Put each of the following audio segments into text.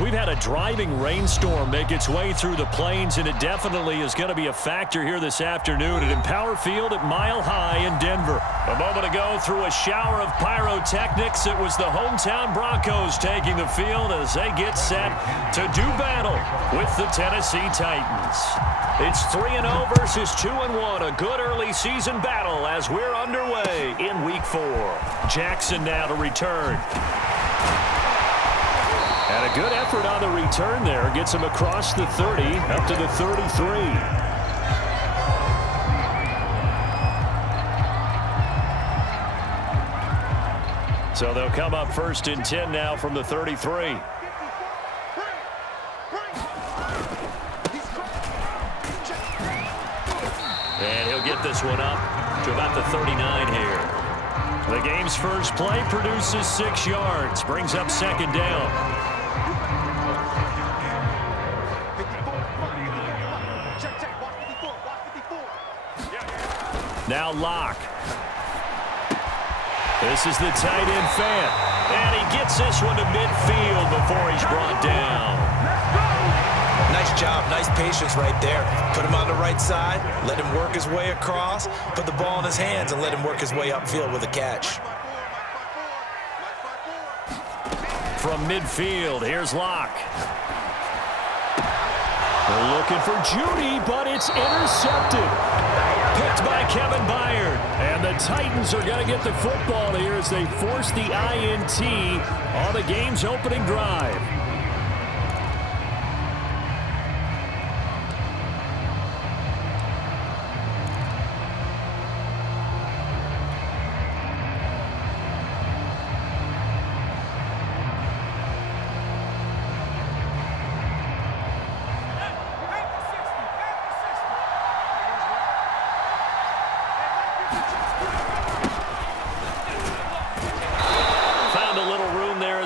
We've had a driving rainstorm make its way through the plains, and it definitely is going to be a factor here this afternoon at Empower Field at Mile High in Denver. A moment ago, through a shower of pyrotechnics, it was the hometown Broncos taking the field as they get set to do battle with the Tennessee Titans. It's 3-0 versus 2-1, a good early season battle as we're underway in Week 4. Jackson now to return. And a good effort on the return there. Gets him across the 30, up to the 33. So they'll come up 1st and 10 now from the 33. And he'll get this one up to about the 39 here. The game's first play produces 6 yards, brings up 2nd down. Now Locke. This is the tight end Fant. And he gets this one to midfield before he's brought down. Nice job. Nice patience right there. Put him on the right side. Let him work his way across. Put the ball in his hands and let him work his way upfield with a catch. From midfield, here's Locke. They're looking for Judy, but it's intercepted. Picked by Kevin Byard. And the Titans are going to get the football here as they force the INT on the game's opening drive.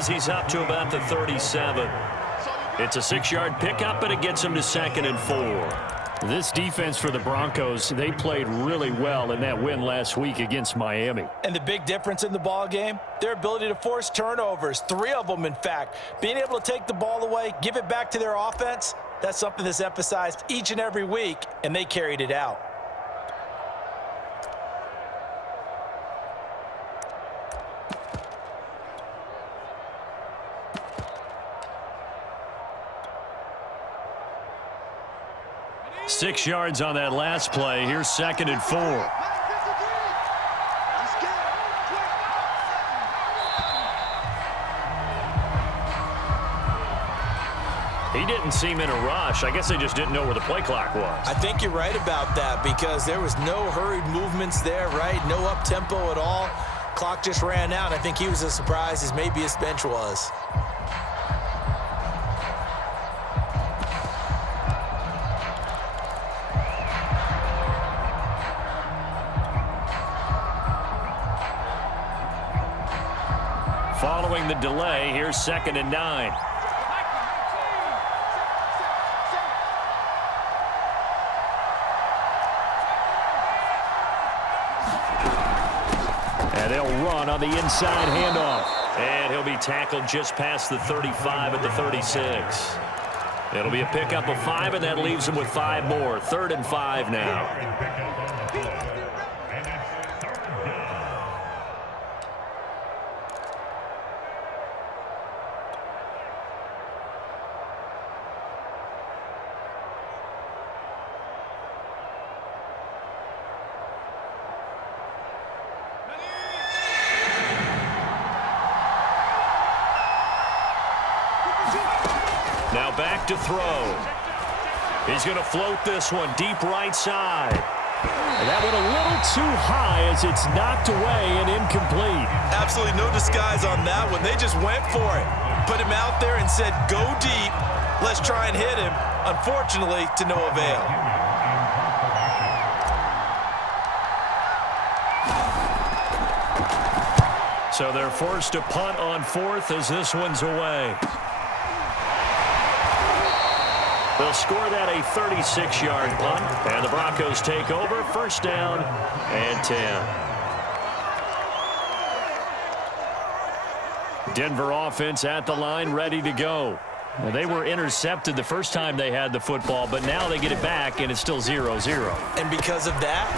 He's up to about the 37. It's a 6-yard pickup, and it gets him to 2nd and 4. This defense for the Broncos, they played really well in that win last week against Miami. And the big difference in the ball game, their ability to force turnovers, 3 of them, in fact. Being able to take the ball away, give it back to their offense, that's something that's emphasized each and every week, and they carried it out. Six yards on that last play. Here's 2nd and 4. He didn't seem in a rush. I guess they just didn't know where the play clock was. I think you're right about that because there was no hurried movements there, right? No up-tempo at all. Clock just ran out. I think he was as surprised as maybe his bench was. Following the delay, here's 2nd and 9. And they'll run on the inside handoff. And he'll be tackled just past the 35 at the 36. It'll be a pickup of 5, and that leaves him with 5 more. 3rd and 5 now. Now back to throw. He's going to float this one deep right side. And that went a little too high as it's knocked away and incomplete. Absolutely no disguise on that one. They just went for it. Put him out there and said, go deep. Let's try and hit him. Unfortunately, to no avail. So they're forced to punt on 4th as this one's away. They'll score that a 36-yard punt, and the Broncos take over. 1st down and 10. Denver offense at the line, ready to go. Well, they were intercepted the first time they had the football, but now they get it back, and it's still 0-0. And because of that,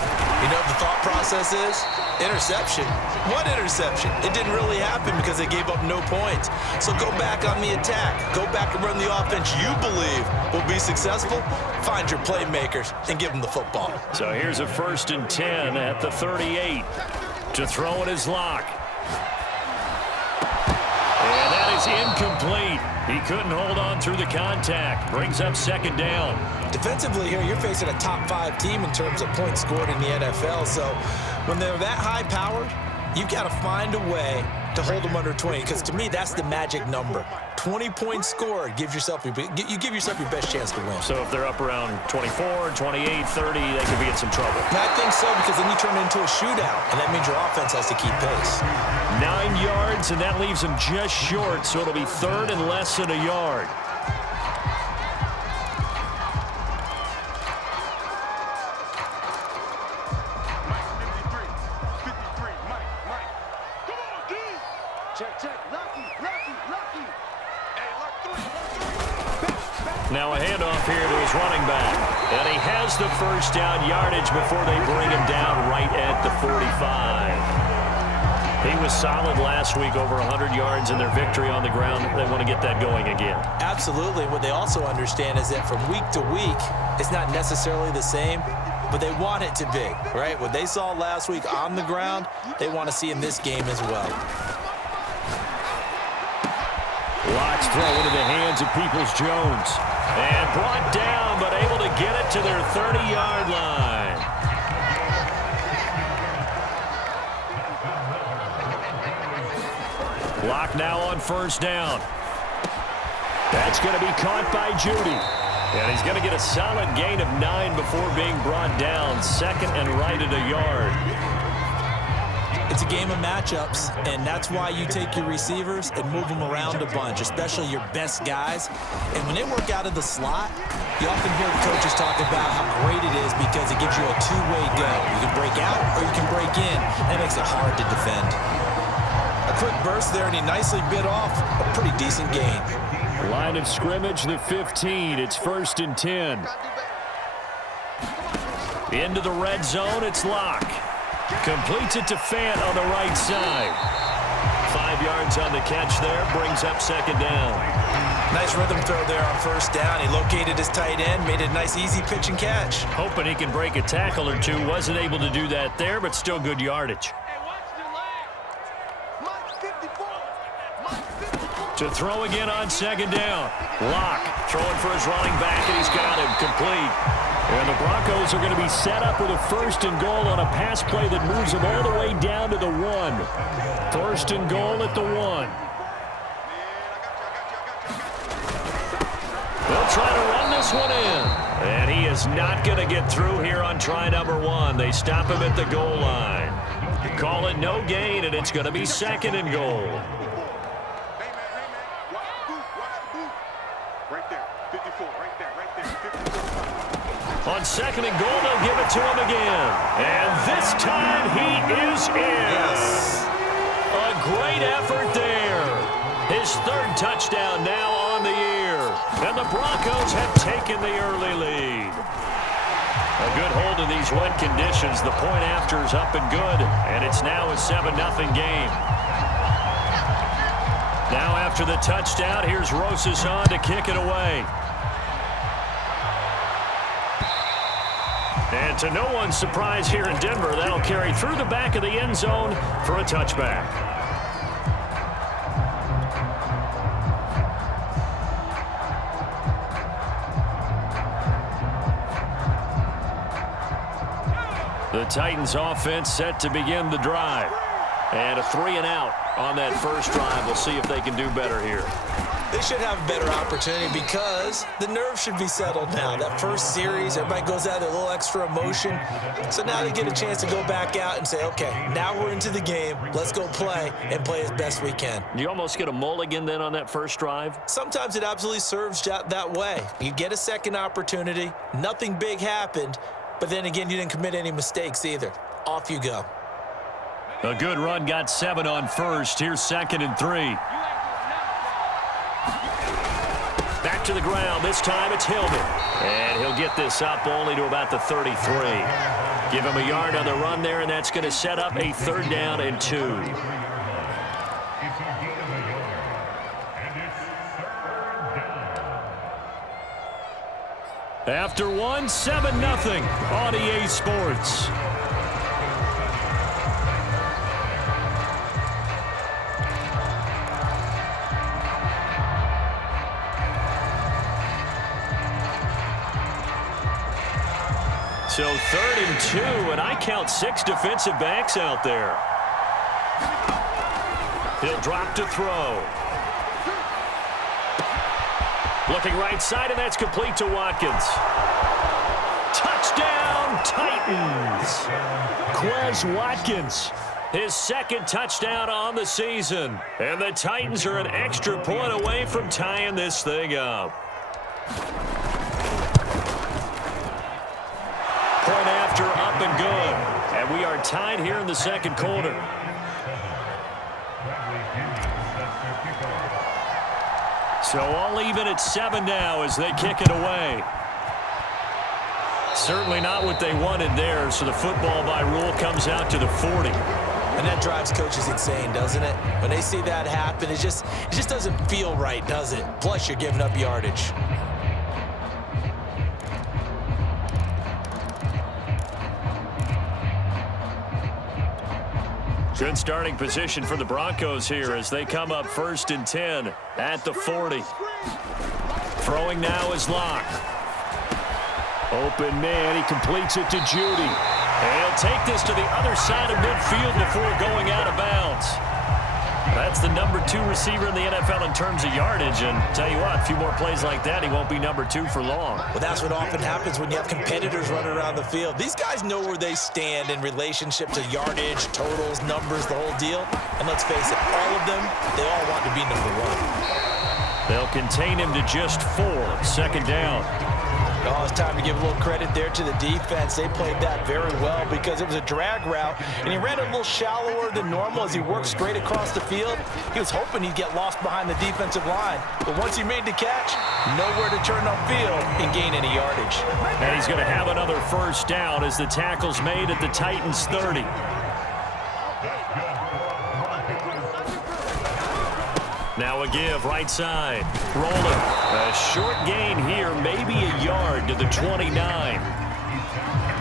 you know what the thought process is? Interception. What interception? It didn't really happen because they gave up no points. So go back on the attack. Go back and run the offense you believe will be successful. Find your playmakers and give them the football. So here's a 1st and 10 at the 38. To throw it is Locke. And that is incomplete. He couldn't hold on through the contact. Brings up 2nd down. Defensively here, you're facing a top 5 team in terms of points scored in the NFL. So when they're that high-powered, you've got to find a way to hold them under 20. Because to me, that's the magic number. 20 points scored. You give yourself your best chance to win. So if they're up around 24, 28, 30, they could be in some trouble. And I think so, because then you turn it into a shootout, and that means your offense has to keep pace. 9 yards, and that leaves them just short, so it'll be 3rd and less than a yard. Now a handoff here to his running back. And he has the 1st down yardage before they bring him down right at the 45. He was solid last week, over 100 yards in their victory on the ground. They want to get that going again. Absolutely. What they also understand is that from week to week, it's not necessarily the same, but they want it to be, right? What they saw last week on the ground, they want to see in this game as well. Locke's throw into the hands of Peoples-Jones. And brought down, but able to get it to their 30-yard line. Locke now on 1st down. That's going to be caught by Judy. And he's going to get a solid gain of 9 before being brought down. 2nd and right at a yard. It's a game of matchups, and that's why you take your receivers and move them around a bunch, especially your best guys. And when they work out of the slot, you often hear the coaches talk about how great it is because it gives you a two-way go. You can break out or you can break in. That makes it hard to defend. A quick burst there, and he nicely bit off a pretty decent gain. Line of scrimmage, the 15. It's 1st and 10. Into the red zone, it's Locke. Completes it to Fant on the right side. 5 yards on the catch there. Brings up 2nd down. Nice rhythm throw there on 1st down. He located his tight end, made it a nice easy pitch and catch. Hoping he can break a tackle or two. Wasn't able to do that there, but still good yardage. To throw again on 2nd down. Locke throwing for his running back, and he's got him complete. And the Broncos are going to be set up with a 1st and goal on a pass play that moves them all the way down to the 1. 1st and goal at the 1. They'll try to run this one in. And he is not going to get through here on try number 1. They stop him at the goal line. Call it no gain, and it's going to be 2nd and goal. On 2nd and goal, they'll give it to him again. And this time he is in. Yes. A great effort there. His 3rd touchdown now on the year. And the Broncos have taken the early lead. A good hold in these wet conditions. The point after is up and good. And it's now a 7-0 game. Now after the touchdown, here's Rosas on to kick it away. And to no one's surprise here in Denver, that'll carry through the back of the end zone for a touchback. The Titans offense set to begin the drive. And a 3 and out on that first drive. We'll see if they can do better here. They should have a better opportunity because the nerves should be settled now. That first series, everybody goes out with a little extra emotion. So now they get a chance to go back out and say, okay, now we're into the game. Let's go play and play as best we can. You almost get a mulligan then on that first drive? Sometimes it absolutely serves that way. You get a second opportunity. Nothing big happened. But then again, you didn't commit any mistakes either. Off you go. A good run, got 7 on 1st. Here's 2nd and 3. Back to the ground. This time it's Hillman. And he'll get this up only to about the 33. Give him a yard on the run there, and that's going to set up a 3rd down and 2. After 1, 7-0 on EA Sports. So 3rd and 2, and I count 6 defensive backs out there. He'll drop to throw. Looking right side, and that's complete to Watkins. Touchdown, Titans! Quez Watkins, his 2nd touchdown on the season. And the Titans are an extra point away from tying this thing up. Point after, up and good. And we are tied here in the 2nd quarter. So all even at 7 now as they kick it away. Certainly not what they wanted there, so the football by rule comes out to the 40. And that drives coaches insane, doesn't it? When they see that happen, it just doesn't feel right, does it? Plus, you're giving up yardage. Good starting position for the Broncos here as they come up 1st and 10 at the 40. Throwing now is Locke. Open man, he completes it to Judy. And he'll take this to the other side of midfield before going out of bounds. That's the number 2 receiver in the NFL in terms of yardage, and tell you what, a few more plays like that, he won't be number 2 for long. Well, that's what often happens when you have competitors running around the field. These guys know where they stand in relationship to yardage, totals, numbers, the whole deal. And let's face it, all of them, they all want to be number 1. They'll contain him to just 4, 2nd down. Oh, it's time to give a little credit there to the defense. They played that very well because it was a drag route, and he ran it a little shallower than normal as he worked straight across the field. He was hoping he'd get lost behind the defensive line, but once he made the catch, nowhere to turn upfield and gain any yardage. And he's going to have another 1st down as the tackle's made at the Titans' 30. Now a give, right side. Rolling. A short gain here, maybe a yard to the 29.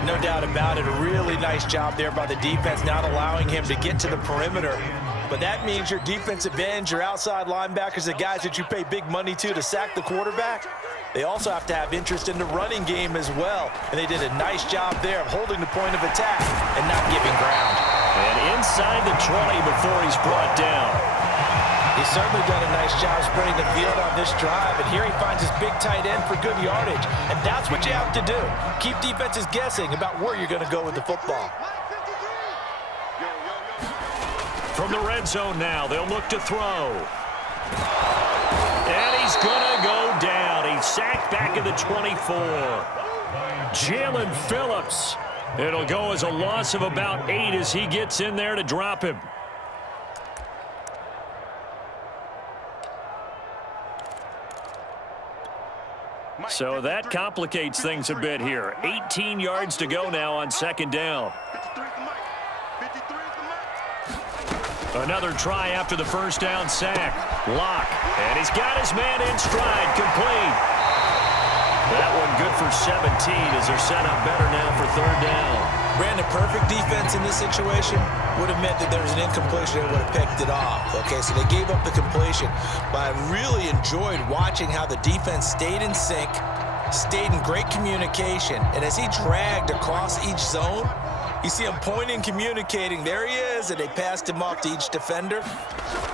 No doubt about it. A really nice job there by the defense, not allowing him to get to the perimeter. But that means your defensive ends, your outside linebackers, the guys that you pay big money to sack the quarterback, they also have to have interest in the running game as well. And they did a nice job there of holding the point of attack and not giving ground. And inside the 20 before he's brought down. He's certainly done a nice job spreading the field on this drive, and here he finds his big tight end for good yardage. And that's what you have to do. Keep defenses guessing about where you're going to go with the football. From the red zone now, they'll look to throw. And he's going to go down. He's sacked back at the 24. Jalen Phillips. It'll go as a loss of about 8 as he gets in there to drop him. So that complicates things a bit here. 18 yards to go now on 2nd down. Another try after the 1st down sack. Locke. And he's got his man in stride. Complete. That one good for 17 as they're set up better now for 3rd down. Brandon, perfect defense in this situation would have meant that there was an incompletion that would have picked it off. Okay, so they gave up the completion. But I really enjoyed watching how the defense stayed in sync, stayed in great communication. And as he dragged across each zone, you see him pointing, communicating. There he is, and they passed him off to each defender.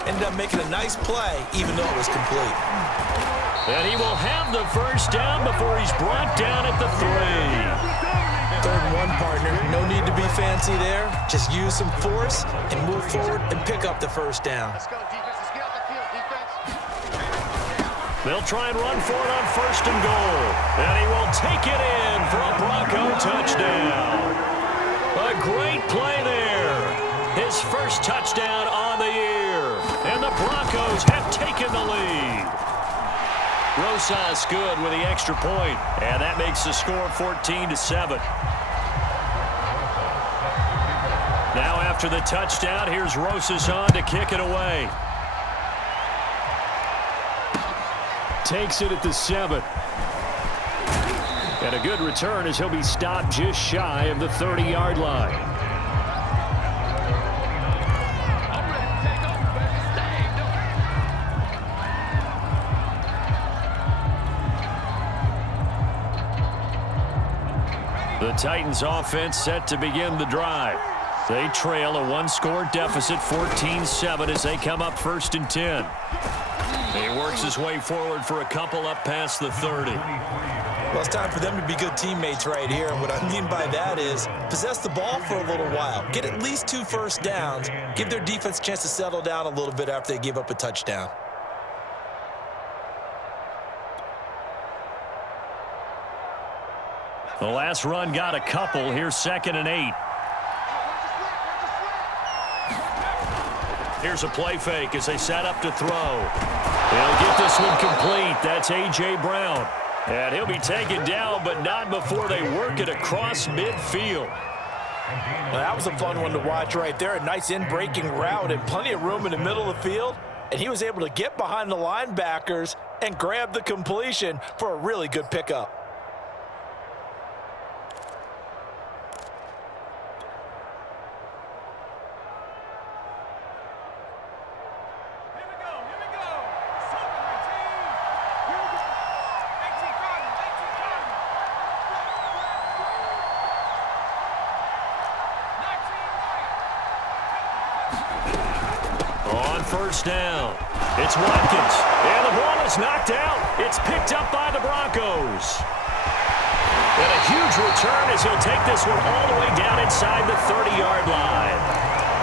Ended up making a nice play, even though it was complete. And he will have the 1st down before he's brought down at the 3. 3rd and 1, partner. No need to be fancy there. Just use some force and move forward and pick up the 1st down. They'll try and run for it on 1st and goal. And he will take it in for a Bronco touchdown. A great play there. His 1st touchdown on the year. And the Broncos have taken the lead. Rosas good with the extra point, and that makes the score 14-7. Now after the touchdown, here's Rosas on to kick it away. Takes it at the 7. And a good return as he'll be stopped just shy of the 30-yard line. The Titans offense set to begin the drive. They trail a one-score deficit, 14-7, as they come up 1st and 10. He works his way forward for a couple up past the 30. Well, it's time for them to be good teammates right here. And what I mean by that is possess the ball for a little while. Get at least 2 first downs. Give their defense a chance to settle down a little bit after they give up a touchdown. The last run got a couple. Here's 2nd and 8. Here's a play fake as they set up to throw. They'll get this one complete. That's A.J. Brown. And he'll be taken down, but not before they work it across midfield. Well, that was a fun one to watch right there. A nice in-breaking route and plenty of room in the middle of the field. And he was able to get behind the linebackers and grab the completion for a really good pickup. First down. It's Watkins. And the ball is knocked out. It's picked up by the Broncos. And a huge return as he'll take this one all the way down inside the 30-yard line.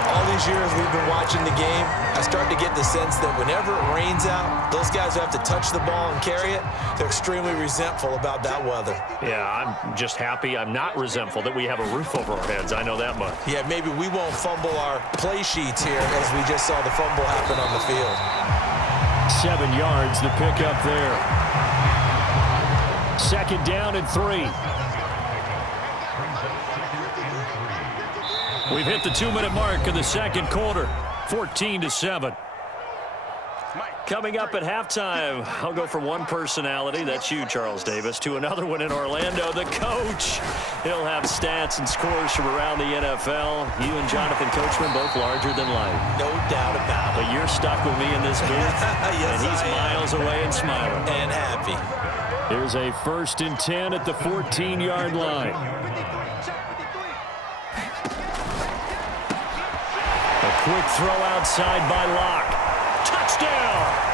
All these years we've been watching the game, I start to get the sense that whenever it rains out, those guys who have to touch the ball and carry it, they're extremely resentful about that weather. Yeah, I'm just happy I'm not resentful that we have a roof over our heads. I know that much. Yeah, maybe we won't fumble our play sheets here as we just saw the fumble happen on the field. 7 yards, the pickup there. 2nd down and 3. We've hit the 2-minute mark of the 2nd quarter, 14-7. Coming up at halftime, I'll go from one personality, that's you, Charles Davis, to another one in Orlando, the coach. He'll have stats and scores from around the NFL. You and Jonathan Coachman both larger than life. No doubt about it. But you're stuck with me in this booth, yes, and he's miles away and smiling. And happy. Here's a 1st and 10 at the 14-yard line. A quick throw outside by Locke. Touchdown!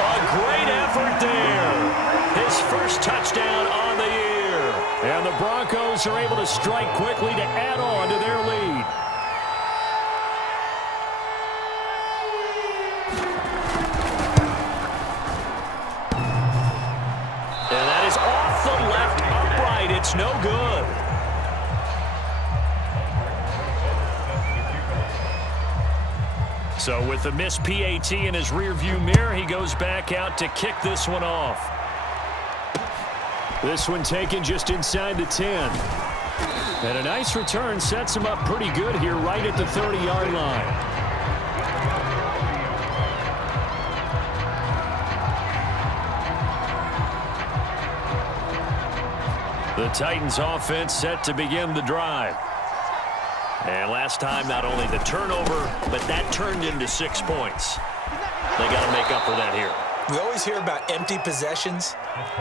A great effort there. His first touchdown on the year. And the Broncos are able to strike quickly to add on to their lead. And that is off the left upright. It's no good. So with the missed PAT in his rearview mirror, he goes back out to kick this one off. This one taken just inside the 10. And a nice return sets him up pretty good here right at the 30-yard line. The Titans offense set to begin the drive. And last time, not only the turnover, but that turned into 6 points. They got to make up for that here. We always hear about empty possessions,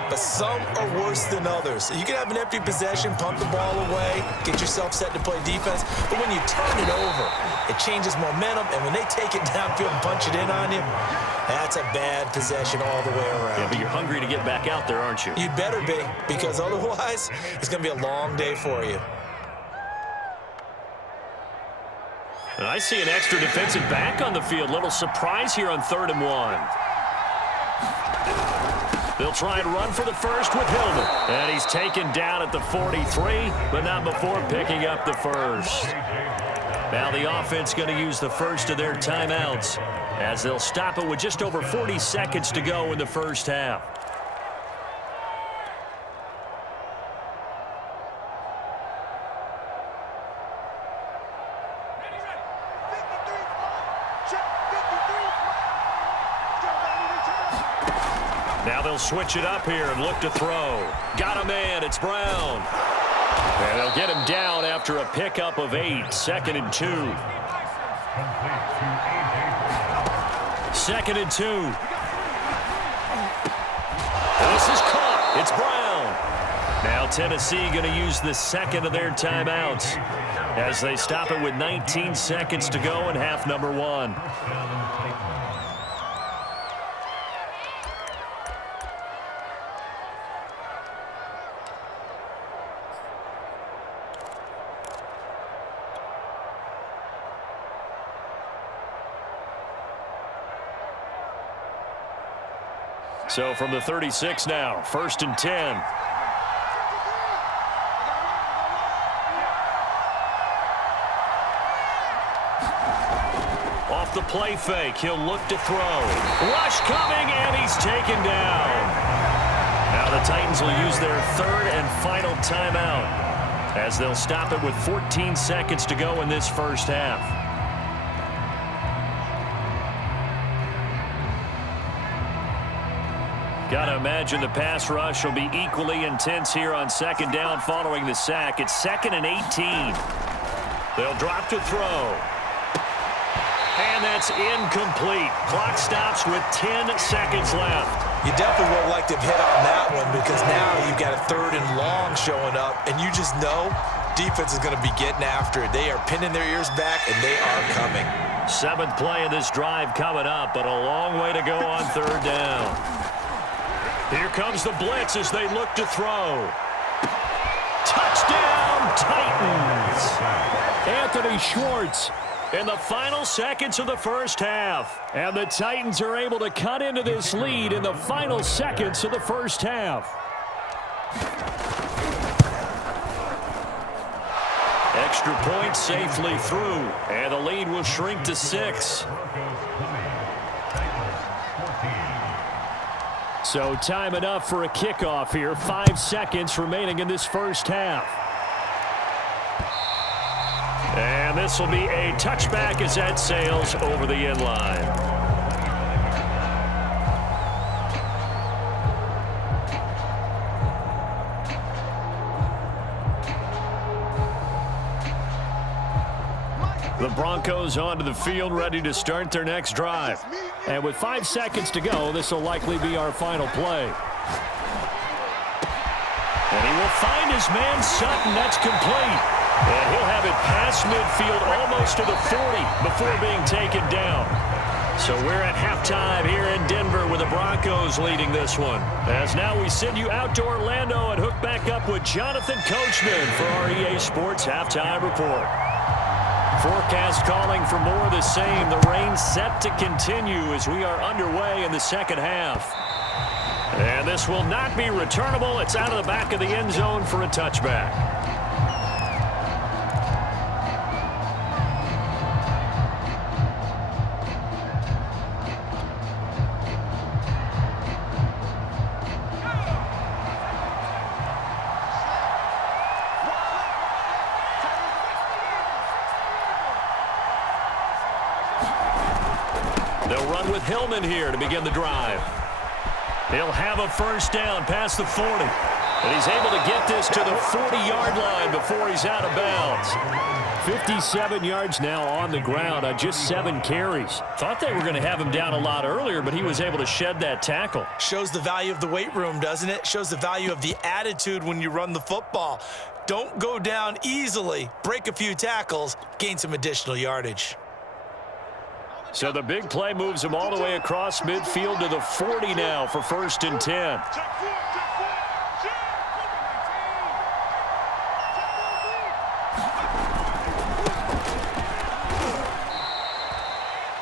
but some are worse than others. You can have an empty possession, punt the ball away, get yourself set to play defense, but when you turn it over, it changes momentum, and when they take it downfield and punch it in on you, that's a bad possession all the way around. Yeah, but you're hungry to get back out there, aren't you? You'd better be, because otherwise, it's going to be a long day for you. And I see an extra defensive back on the field. Little surprise here on 3rd and 1. They'll try and run for the first with Hillman. And he's taken down at the 43, but not before picking up the first. Now the offense going to use the first of their timeouts as they'll stop it with just over 40 seconds to go in the first half. Now they'll switch it up here and look to throw. Got a man. It's Brown. And they'll get him down after a pickup of 8. 2nd and 2. 2nd and 2. And this is caught. It's Brown. Now Tennessee going to use the second of their timeouts as they stop it with 19 seconds to go in half number 1. So from the 36 now, 1st and 10. Off the play fake, he'll look to throw. Rush coming, and he's taken down. Now the Titans will use their 3rd and final timeout as they'll stop it with 14 seconds to go in this first half. Got to imagine the pass rush will be equally intense here on 2nd down following the sack. It's 2nd and 18. They'll drop to throw. And that's incomplete. Clock stops with 10 seconds left. You definitely would like to have hit on that one because now you've got a 3rd and long showing up, and you just know defense is going to be getting after it. They are pinning their ears back, and they are coming. 7th play of this drive coming up, but a long way to go on 3rd down. Here comes the blitz as they look to throw. Touchdown, Titans! Anthony Schwartz in the final seconds of the first half. And the Titans are able to cut into this lead in the final seconds of the first half. Extra point safely through, and the lead will shrink to 6. So time enough for a kickoff here. 5 seconds remaining in this first half. And this will be a touchback as that sails over the end line. The Broncos onto the field, ready to start their next drive. And with 5 seconds to go, this will likely be our final play. And he will find his man Sutton. That's complete. And he'll have it past midfield almost to the 40 before being taken down. So we're at halftime here in Denver with the Broncos leading this one. As now we send you out to Orlando and hook back up with Jonathan Coachman for our EA Sports Halftime Report. Forecast calling for more of the same. The rain set to continue as we are underway in the second half. And this will not be returnable. It's out of the back of the end zone for a touchback. They'll run with Hillman here to begin the drive. He'll have a first down past the 40. And he's able to get this to the 40-yard line before he's out of bounds. 57 yards now on the ground on just 7 carries. Thought they were going to have him down a lot earlier, but he was able to shed that tackle. Shows the value of the weight room, doesn't it? Shows the value of the attitude when you run the football. Don't go down easily. Break a few tackles. Gain some additional yardage. So the big play moves him all the way across midfield to the 40 now for 1st and 10.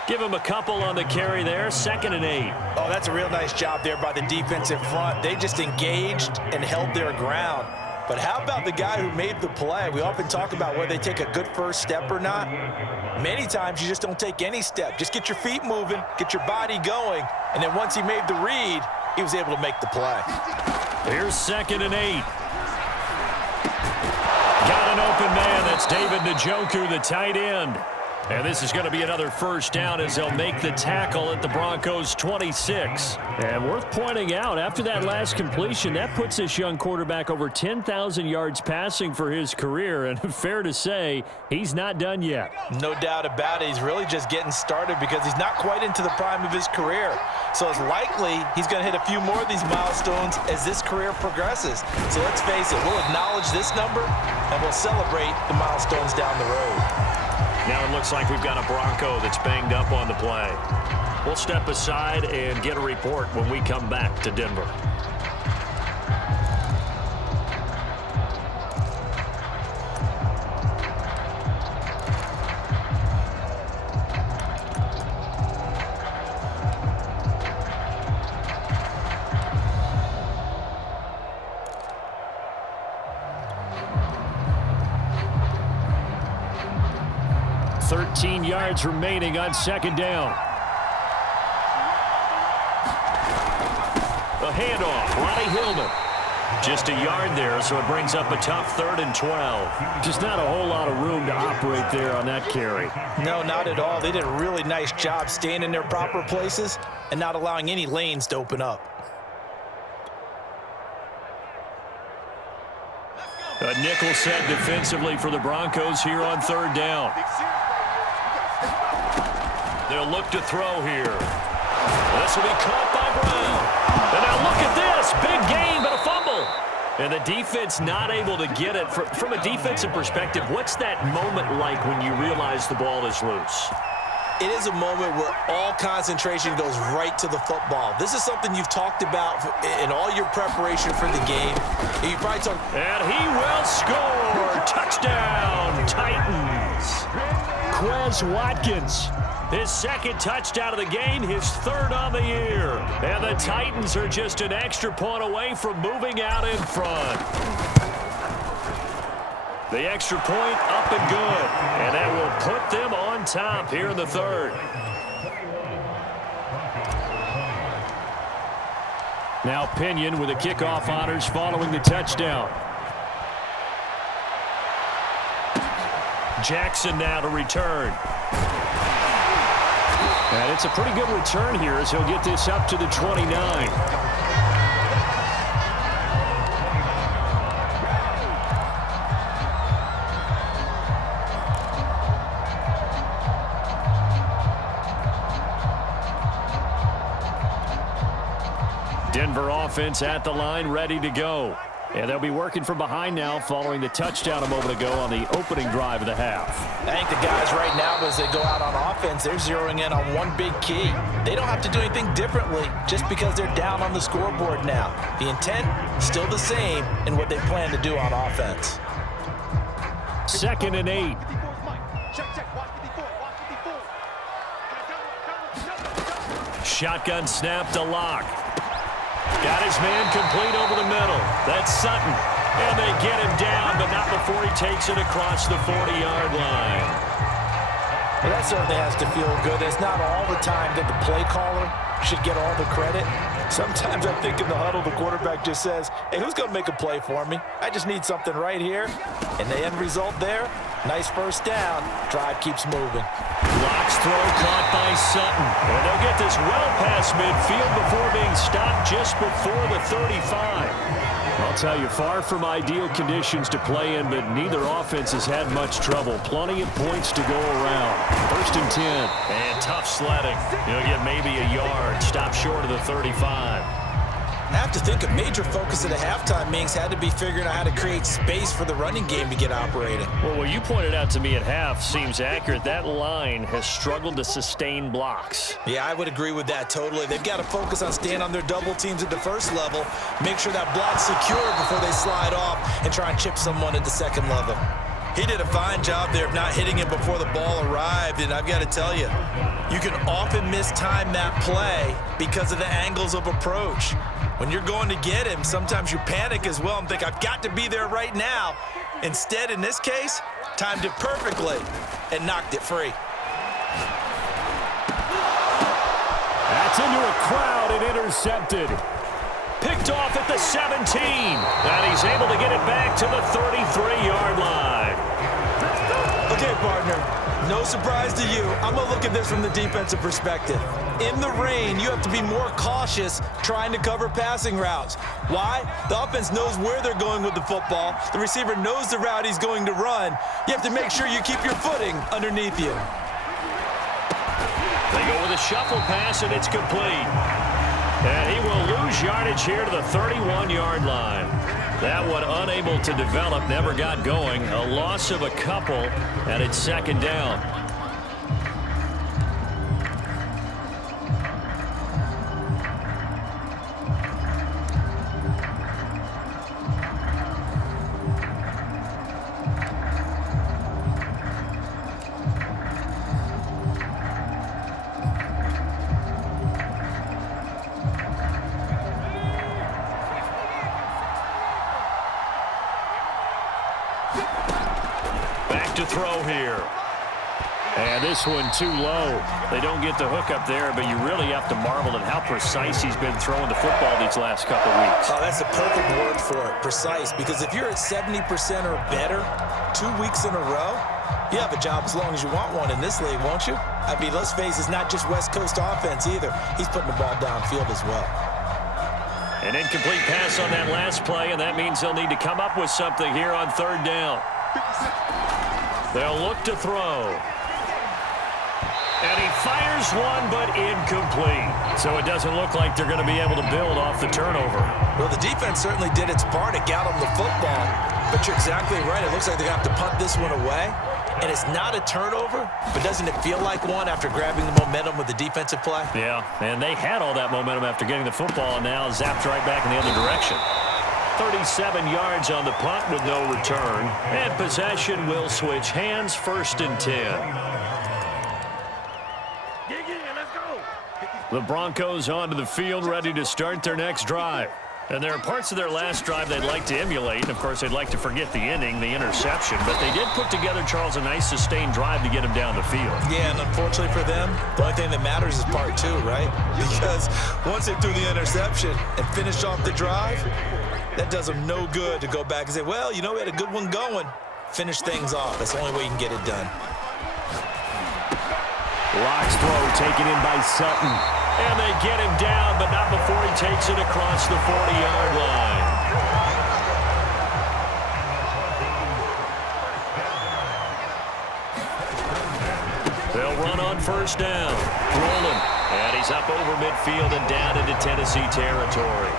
Give him a couple on the carry there. 2nd and 8. Oh, that's a real nice job there by the defensive front. They just engaged and held their ground. But how about the guy who made the play? We often talk about whether they take a good first step or not. Many times you just don't take any step. Just get your feet moving, get your body going, and then once he made the read, he was able to make the play. Here's 2nd and 8. Got an open man. That's David Njoku, the tight end. And this is going to be another first down as they'll make the tackle at the Broncos 26. And worth pointing out, after that last completion, that puts this young quarterback over 10,000 yards passing for his career. And fair to say, he's not done yet. No doubt about it. He's really just getting started because he's not quite into the prime of his career. So it's likely he's going to hit a few more of these milestones as this career progresses. So let's face it, we'll acknowledge this number and we'll celebrate the milestones down the road. Now it looks like we've got a Bronco that's banged up on the play. We'll step aside and get a report when we come back to Denver. Yards remaining on second down. A handoff, Ronnie Hillman. Just a yard there, so it brings up a tough 3rd and 12. Just not a whole lot of room to operate there on that carry. No, not at all. They did a really nice job staying in their proper places and not allowing any lanes to open up. A nickel set defensively for the Broncos here on 3rd down. They'll look to throw here. This will be caught by Brown. And now look at this. Big gain, but a fumble. And the defense not able to get it. From a defensive perspective, what's that moment like when you realize the ball is loose? It is a moment where all concentration goes right to the football. This is something you've talked about in all your preparation for the game. And he will score. Touchdown, Titans. Quez Watkins. His second touchdown of the game, his 3rd on the year. And the Titans are just an extra point away from moving out in front. The extra point up and good. And that will put them on top here in the 3rd. Now Pinion with the kickoff honors following the touchdown. Jackson now to return. And it's a pretty good return here as he'll get this up to the 29. Denver offense at the line, ready to go. And they'll be working from behind now following the touchdown a moment ago on the opening drive of the half. I think the guys right now, as they go out on offense, they're zeroing in on one big key. They don't have to do anything differently just because they're down on the scoreboard now. The intent, still the same in what they plan to do on offense. 2nd and 8. Shotgun snap to Locke. Got his man complete over the middle. That's Sutton. And they get him down, but not before he takes it across the 40-yard line. Well, that certainly has to feel good. It's not all the time that the play caller should get all the credit. Sometimes I think in the huddle, the quarterback just says, hey, who's going to make a play for me? I just need something right here. And the end result there, nice first down. Drive keeps moving. Locke's throw caught by Sutton. And they'll get this well past midfield before being stopped just before the 35. I'll tell you, far from ideal conditions to play in, but neither offense has had much trouble. Plenty of points to go around. 1st and 10. And tough sledding. He'll get maybe a yard. Stop short of the 35. I have to think a major focus at the halftime meetings had to be figuring out how to create space for the running game to get operating. Well, what you pointed out to me at half seems accurate. That line has struggled to sustain blocks. Yeah, I would agree with that totally. They've got to focus on staying on their double teams at the first level, make sure that block's secure before they slide off and try and chip someone at the second level. He did a fine job there of not hitting it before the ball arrived, and I've got to tell you, you can often mistime that play because of the angles of approach. When you're going to get him, sometimes you panic as well and think, I've got to be there right now. Instead, in this case, timed it perfectly and knocked it free. That's into a crowd and intercepted. Picked off at the 17. And he's able to get it back to the 33-yard line. Okay, partner, No surprise to you. I'm going to look at this from the defensive perspective. In the rain, you have to be more cautious trying to cover passing routes. Why? The offense knows where they're going with the football. The receiver knows the route he's going to run. You have to make sure you keep your footing underneath you. They go with a shuffle pass, and it's complete. And he will lose yardage here to the 31-yard line. That one unable to develop, never got going. A loss of a couple, and it's second down. To throw here. And this one too low. They don't get the hook up there, but you really have to marvel at how precise he's been throwing the football these last couple weeks. Oh, that's the perfect word for it, precise, because if you're at 70% or better 2 weeks in a row, you have a job as long as you want one in this league, won't you? I mean, let's face it, it's not just West Coast offense either. He's putting the ball downfield as well. An incomplete pass on that last play, and that means they'll need to come up with something here on third down. They'll look to throw. And he fires one, but incomplete. So it doesn't look like they're going to be able to build off the turnover. Well, the defense certainly did its part to get them the football. But you're exactly right. It looks like they're going to have to punt this one away. And it's not a turnover, but doesn't it feel like one after grabbing the momentum with the defensive play? Yeah, and they had all that momentum after getting the football, and now zapped right back in the other direction. 37 yards on the punt with no return. And possession will switch hands, 1st and 10. The Broncos onto the field, ready to start their next drive. And there are parts of their last drive they'd like to emulate. And, of course, they'd like to forget the ending, the interception. But they did put together, Charles, a nice sustained drive to get him down the field. Yeah, and unfortunately for them, the only thing that matters is part 2, right? Because once they threw the interception and finished off the drive, that does them no good to go back and say, well, you know, we had a good one going. Finish things off. That's the only way you can get it done. Lock's throw taken in by Sutton. And they get him down, but not before he takes it across the 40-yard line. They'll run on 1st down. Rolling. And he's up over midfield and down into Tennessee territory.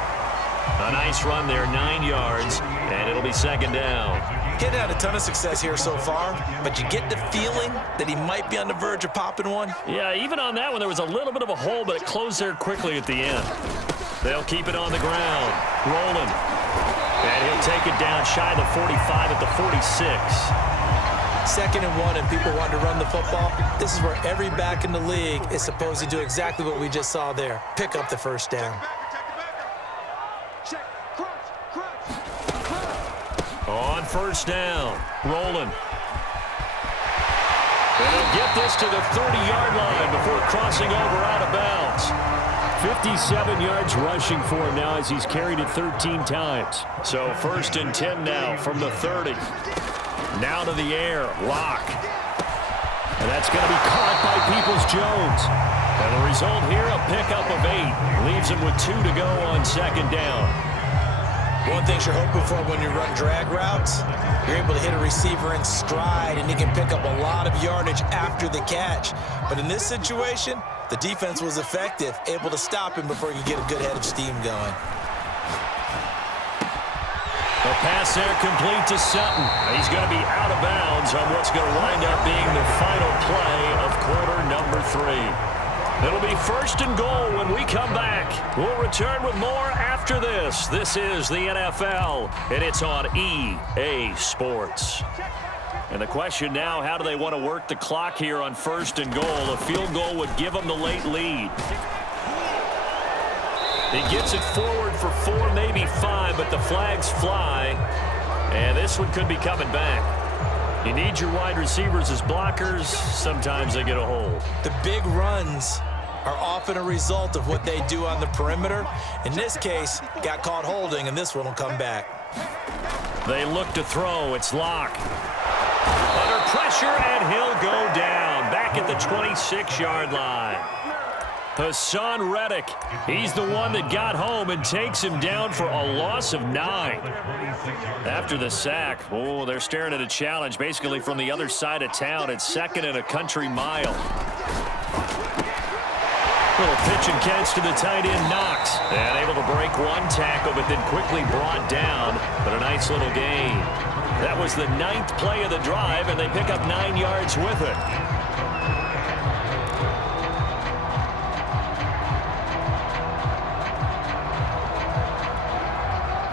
A nice run there, 9 yards, and it'll be 2nd down. He's had a ton of success here so far, but you get the feeling that he might be on the verge of popping one. Yeah, even on that one, there was a little bit of a hole, but it closed there quickly at the end. They'll keep it on the ground, rolling. And he'll take it down shy of the 45 at the 46. 2nd and 1, and people want to run the football. This is where every back in the league is supposed to do exactly what we just saw there. Pick up the 1st down. On 1st down, rolling. And he'll get this to the 30-yard line before crossing over out of bounds. 57 yards rushing for him now as he's carried it 13 times. So 1st and 10 now from the 30. Now to the air, Lock. And that's going to be caught by Peoples-Jones. And the result here, a pickup of 8. Leaves him with 2 to go on 2nd down. One thing you're hoping for when you run drag routes, you're able to hit a receiver in stride, and he can pick up a lot of yardage after the catch. But in this situation, the defense was effective, able to stop him before you get a good head of steam going. The pass there complete to Sutton. He's going to be out of bounds on what's going to wind up being the final play of quarter number 3. It'll be 1st and goal when we come back. We'll return with more after this. This is the NFL, and it's on EA Sports. And the question now, how do they want to work the clock here on 1st and goal? A field goal would give them the late lead. He gets it forward for 4, maybe 5, but the flags fly. And this one could be coming back. You need your wide receivers as blockers. Sometimes they get a hold. The big runs are often a result of what they do on the perimeter. In this case, got caught holding, and this one will come back. They look to throw. It's Lock. Under pressure, and he'll go down. back at the 26-yard line. Hassan Reddick, he's the one that got home and takes him down for a loss of 9. After the sack, they're staring at a challenge basically from the other side of town. It's 2nd and a country mile. Little pitch and catch to the tight end, Knox. And able to break one tackle, but then quickly brought down. But a nice little gain. That was the 9th play of the drive, and they pick up 9 yards with it.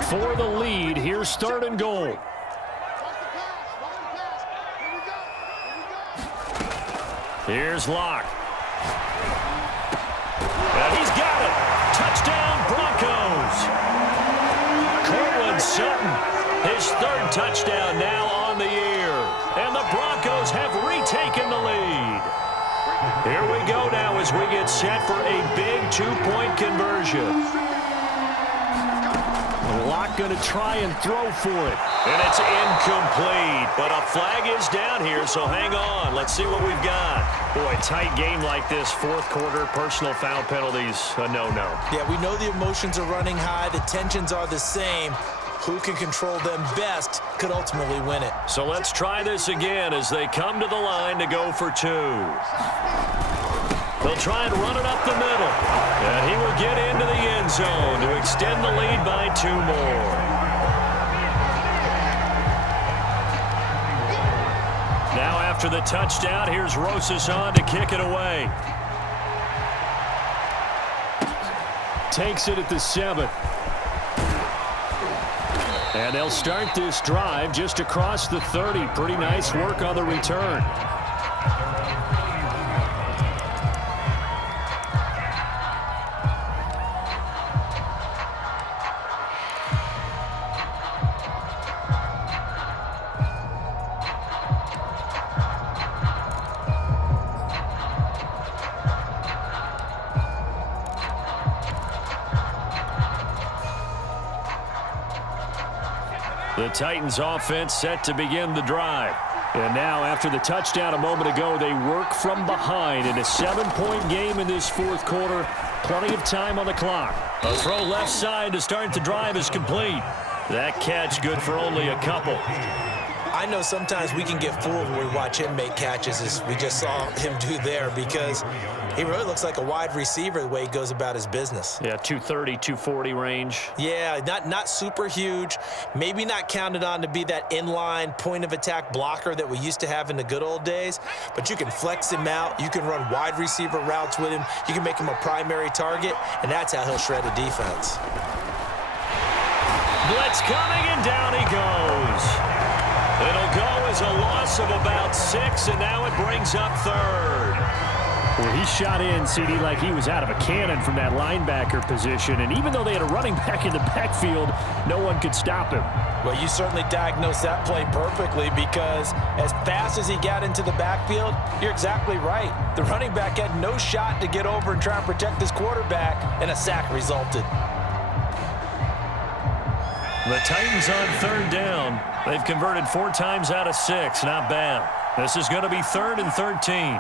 For the lead, here's 3rd and goal. Here's Locke. And he's got it. Touchdown, Broncos. Cortland Sutton, his 3rd touchdown now on the year. And the Broncos have retaken the lead. Here we go now as we get set for a big 2-point conversion. Locke going to try and throw for it. And it's incomplete. But a flag is down here, so hang on. Let's see what we've got. Boy, tight game like this, 4th quarter, personal foul penalties, a no-no. Yeah, we know the emotions are running high. The tensions are the same. Who can control them best could ultimately win it. So let's try this again as they come to the line to go for 2. They'll try and run it up the middle. And he will get into the end zone to extend the lead by 2 more. Now after the touchdown, here's Rosas on to kick it away. Takes it at the 7. And they'll start this drive just across the 30. Pretty nice work on the return. The Titans offense set to begin the drive. And now after the touchdown a moment ago, they work from behind in a 7-point game in this 4th quarter. Plenty of time on the clock. A throw left side to start the drive is complete. That catch good for only a couple. I know sometimes we can get fooled when we watch him make catches, as we just saw him do there, because he really looks like a wide receiver the way he goes about his business. Yeah, 230, 240 range. Yeah, not super huge. Maybe not counted on to be that inline point-of-attack blocker that we used to have in the good old days, but you can flex him out. You can run wide receiver routes with him. You can make him a primary target, and that's how he'll shred a defense. Blitz coming, and down he goes. It'll go as a loss of about 6, and now it brings up 3rd. Well, he shot in, CD, like he was out of a cannon from that linebacker position. And even though they had a running back in the backfield, no one could stop him. Well, you certainly diagnosed that play perfectly, because as fast as he got into the backfield, you're exactly right. The running back had no shot to get over and try and protect his quarterback, and a sack resulted. The Titans on 3rd down. They've converted 4 times out of 6. Not bad. This is going to be 3rd and 13.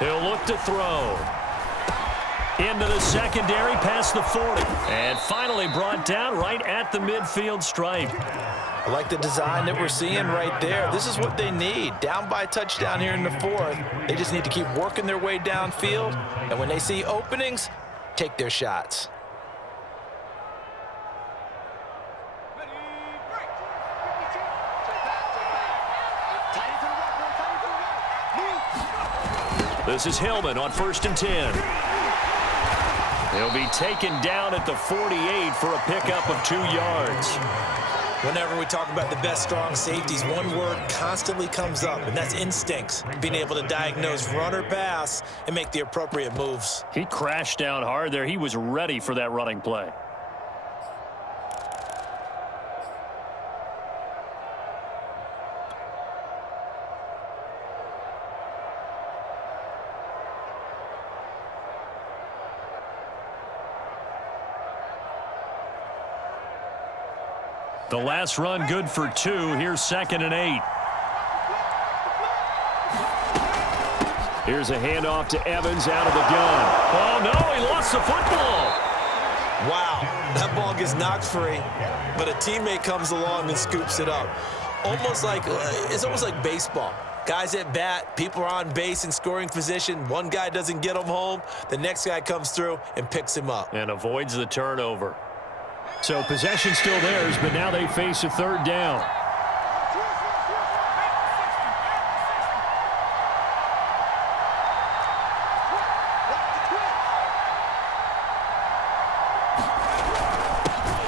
He'll look to throw. Into the secondary, past the 40. And finally brought down right at the midfield stripe. I like the design that we're seeing right there. This is what they need. Down by a touchdown here in the 4th. They just need to keep working their way downfield. And when they see openings, take their shots. This is Hillman on 1st and 10. He'll be taken down at the 48 for a pickup of 2 yards. Whenever we talk about the best strong safeties, one word constantly comes up, and that's instincts. Being able to diagnose run or pass and make the appropriate moves. He crashed down hard there. He was ready for that running play. The last run good for 2. Here's 2nd and 8. Here's a handoff to Evans out of the gun. Oh, no, he lost the football. Wow, that ball gets knocked free, but a teammate comes along and scoops it up. It's almost like baseball. Guys at bat, people are on base in scoring position. One guy doesn't get him home. The next guy comes through and picks him up. And avoids the turnover. So possession still theirs, but now they face a third down.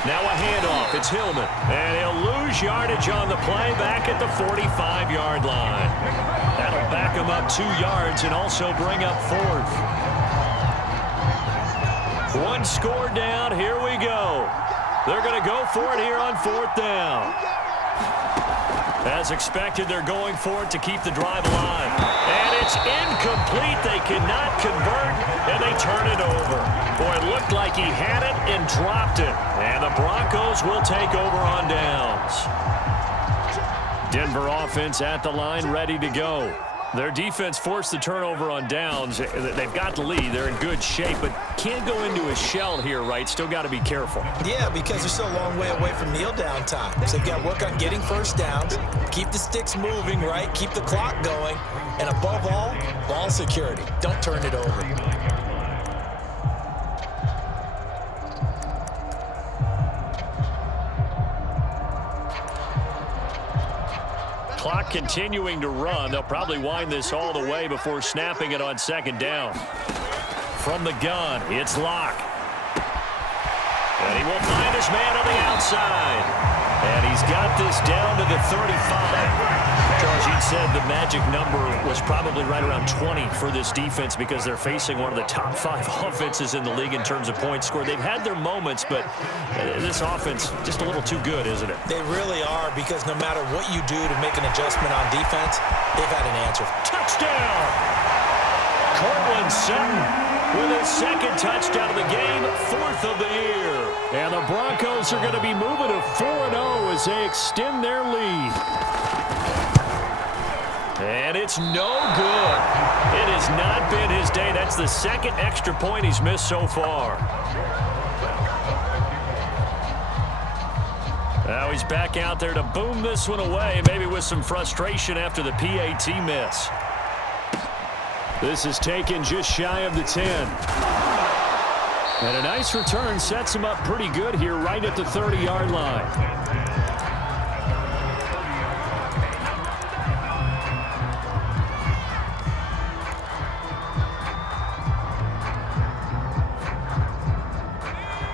Now a handoff. It's Hillman. And he'll lose yardage on the play back at the 45-yard line. That'll back him up 2 yards and also bring up 4th. 1 score down. Here we go. They're going to go for it here on 4th down. As expected, they're going for it to keep the drive alive. And it's incomplete. They cannot convert, and they turn it over. Boy, it looked like he had it and dropped it. And the Broncos will take over on downs. Denver offense at the line, ready to go. Their defense forced the turnover on downs. They've got the lead. They're in good shape, but can't go into a shell here, right? Still got to be careful. Yeah, because they're still a long way away from kneel down time. So they've got to work on getting first downs, keep the sticks moving, right? Keep the clock going. And above all, ball security. Don't turn it over. Clock continuing to run. They'll probably wind this all the way before snapping it on 2nd down. From the gun, it's Locke. And he will find his man on the outside. And he's got this down to the 35. Charles, you said the magic number was probably right around 20 for this defense because they're facing one of the top 5 offenses in the league in terms of points scored. They've had their moments, but this offense just a little too good, isn't it? They really are, because no matter what you do to make an adjustment on defense, they've had an answer. Touchdown! Cortland Sutton with his 2nd touchdown of the game, 4th of the year. And the Broncos are going to be moving to 4-0 as they extend their lead. And it's no good. It has not been his day. That's the 2nd extra point he's missed so far. Now he's back out there to boom this one away, maybe with some frustration after the PAT miss. This is taken just shy of the 10. And a nice return sets him up pretty good here right at the 30-yard line.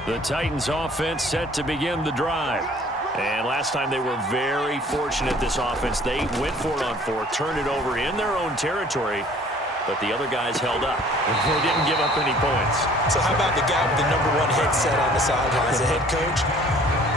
The Titans offense set to begin the drive. And last time they were very fortunate, this offense. They went for it on 4th, turned it over in their own territory, but the other guys held up. They didn't give up any points. So how about the guy with the #1 headset on the sidelines, the head coach?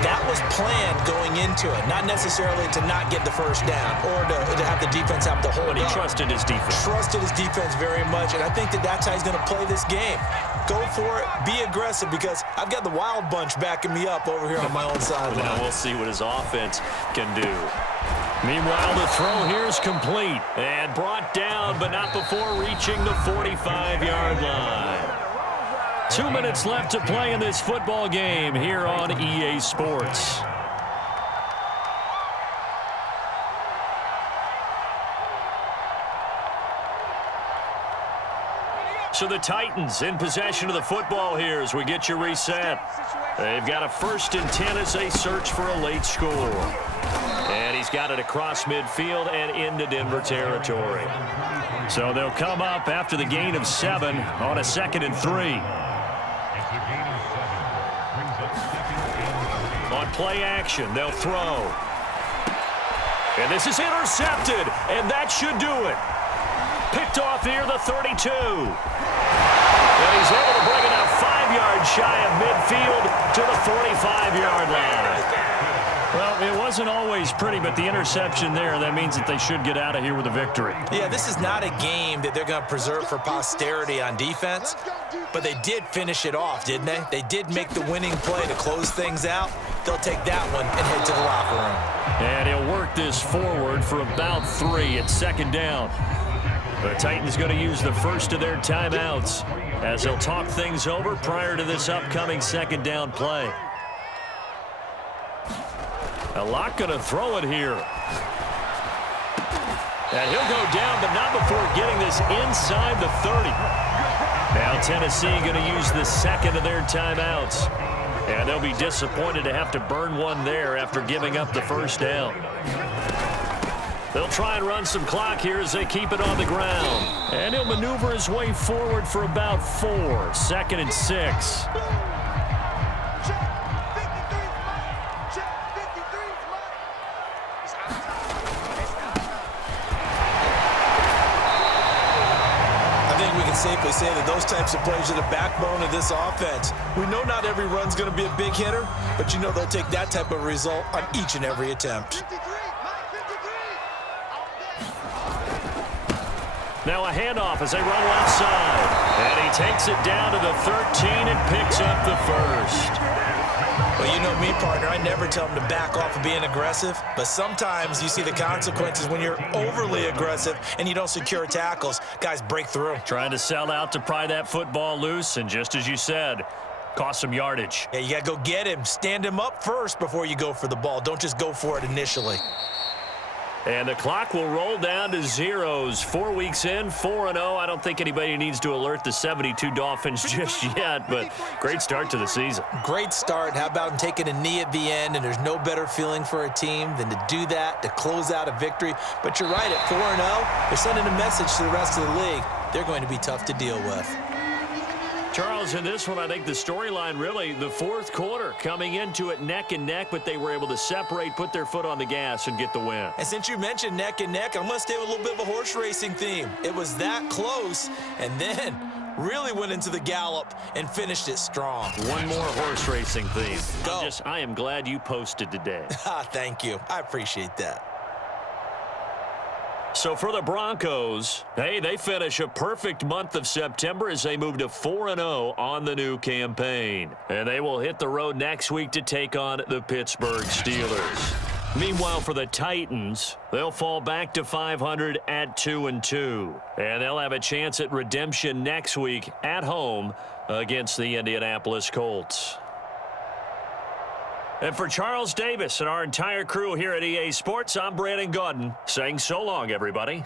That was planned going into it, not necessarily to not get the first down or to have the defense have to hold up. But he trusted his defense. Trusted his defense very much, and I think that's how he's going to play this game. Go for it, be aggressive, because I've got the wild bunch backing me up over here on my own sideline. Now we'll see what his offense can do. Meanwhile, the throw here is complete and brought down, but not before reaching the 45-yard line. 2 minutes left to play in this football game here on EA Sports. So the Titans in possession of the football here as we get you reset. They've got a 1st and 10 as they search for a late score. And he's got it across midfield and into Denver territory. So they'll come up after the gain of 7 on a 2nd and 3. On play action, they'll throw. And this is intercepted, and that should do it. Picked off near the 32. And he's able to bring it out 5 yards shy of midfield to the 45-yard line. Well, it wasn't always pretty, but the interception there, that means that they should get out of here with a victory. Yeah, this is not a game that they're going to preserve for posterity on defense, but they did finish it off, didn't they? They did make the winning play to close things out. They'll take that one and head to the locker room. And he'll work this forward for about 3 at 2nd down. The Titans going to use the first of their timeouts as they'll talk things over prior to this upcoming second down play. A lot going to throw it here. And he'll go down, but not before getting this inside the 30. Now Tennessee going to use the second of their timeouts. And they'll be disappointed to have to burn one there after giving up the first down. They'll try and run some clock here as they keep it on the ground. And he'll maneuver his way forward for about 4. 2nd and 6. Safely say that those types of plays are the backbone of this offense. We know not every run's going to be a big hitter, but you know they'll take that type of result on each and every attempt. Now a handoff as they run left side. And he takes it down to the 13 and picks up the first. Well, you know me, partner. I never tell them to back off of being aggressive, but sometimes you see the consequences when you're overly aggressive and you don't secure tackles. Guys break through. Trying to sell out to pry that football loose, and just as you said, cost some yardage. Yeah, you got to go get him. Stand him up first before you go for the ball. Don't just go for it initially. And the clock will roll down to zeros. 4 weeks in, 4-0. I don't think anybody needs to alert the 72 Dolphins just yet, but great start to the season. Great start. How about taking a knee at the end? And there's no better feeling for a team than to do that, to close out a victory. But you're right, at 4-0, they're sending a message to the rest of the league. They're going to be tough to deal with. Charles, in this one, I think the storyline really, the fourth quarter, coming into it neck and neck, but they were able to separate, put their foot on the gas, and get the win. And since you mentioned neck and neck, I'm going to stay with a little bit of a horse racing theme. It was that close, and then really went into the gallop and finished it strong. One more horse racing theme. Go. I am glad you posted today. Thank you. I appreciate that. So for the Broncos, hey, they finish a perfect month of September as they move to 4-0 on the new campaign. And they will hit the road next week to take on the Pittsburgh Steelers. Meanwhile, for the Titans, they'll fall back to 500 at 2-2. And they'll have a chance at redemption next week at home against the Indianapolis Colts. And for Charles Davis and our entire crew here at EA Sports, I'm Brandon Gaudin saying so long, everybody.